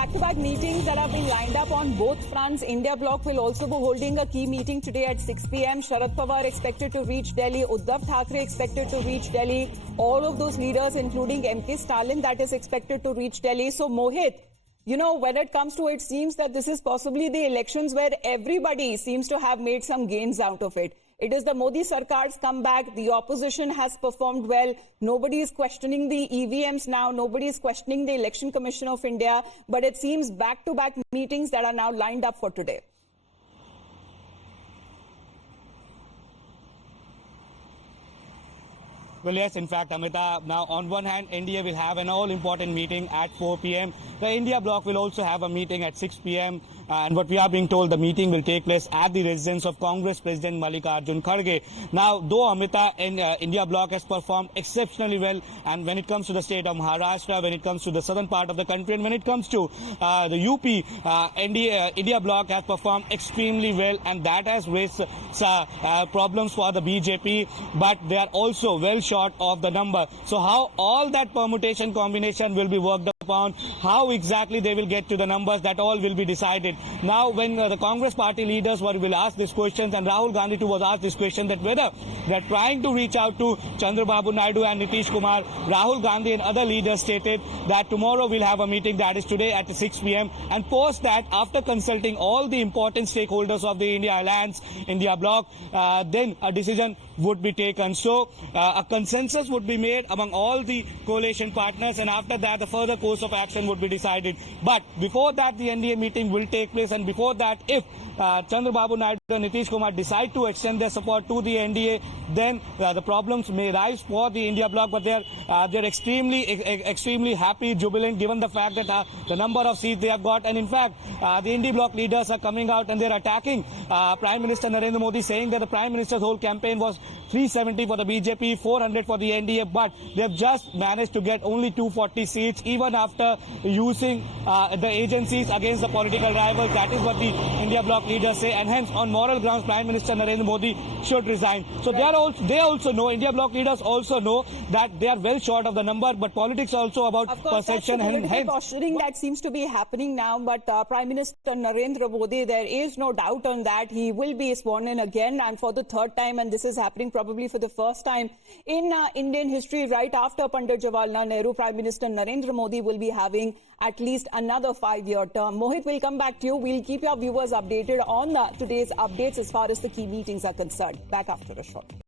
back-to-back meetings that have been lined up on both fronts. India Bloc will also be holding a key meeting today at 6 p.m. Sharad Pawar expected to reach Delhi. Uddhav Thackeray expected to reach Delhi. All of those leaders, including M.K. Stalin, that is expected to reach Delhi. So, Mohit, you know, when it comes to it, seems that this is possibly the elections where everybody seems to have made some gains out of it. It is the Modi Sarkar's comeback. The opposition has performed well. Nobody is questioning the EVMs now. Nobody is questioning the Election Commission of India. But it seems back-to-back meetings that are now lined up for today. Well, yes, in fact, Amita, now on one hand, India will have an all-important meeting at 4 p.m. The India Bloc will also have a meeting at 6 p.m. And what we are being told, the meeting will take place at the residence of Congress President Mallikarjun Kharge. Now, though Amita and India Bloc has performed exceptionally well, and when it comes to the state of Maharashtra, when it comes to the southern part of the country, and when it comes to the UP, India Bloc has performed extremely well, and that has raised problems for the BJP, but they are also well short of the number. So how all that permutation combination will be worked upon, how exactly they will get to the numbers, that all will be decided. Now, when the Congress party leaders will ask these questions, and Rahul Gandhi too was asked this question, that whether they are trying to reach out to Chandrababu Naidu and Nitish Kumar, Rahul Gandhi and other leaders stated that tomorrow we'll have a meeting, that is today at 6 p.m. and post that, after consulting all the important stakeholders of the India Alliance, India Bloc, then a decision would be taken. So a consensus would be made among all the coalition partners, and after that the further course of action would be decided. But before that, the NDA meeting will take place, and before that, if Chandrababu Naidu and Nitish Kumar decide to extend their support to the NDA, then the problems may rise for the India Bloc. But they're extremely happy, jubilant, given the fact that the number of seats they have got. And in fact, the India Bloc leaders are coming out and they're attacking Prime Minister Narendra Modi, saying that the Prime Minister's whole campaign was 370 for the BJP, 400 for the NDA, but they have just managed to get only 240 seats, even after using the agencies against the political rivals. That is what the India Bloc leaders say, and hence on moral grounds Prime Minister Narendra Modi should resign. So they also know, India Bloc leaders also know, that they are well short of the number, but politics also about perception. That's the political posturing that seems to be happening now, but Prime Minister Narendra Modi, there is no doubt on that. He will be sworn in again, and for the third time, and this is happening probably for the first time in Indian history. Right after Pandit Jawaharlal Nehru, Prime Minister Narendra Modi will be having at least another 5-year term. Mohit, will come back to you. We'll keep your viewers updated on today's updates as far as the key meetings are concerned. Back after a short.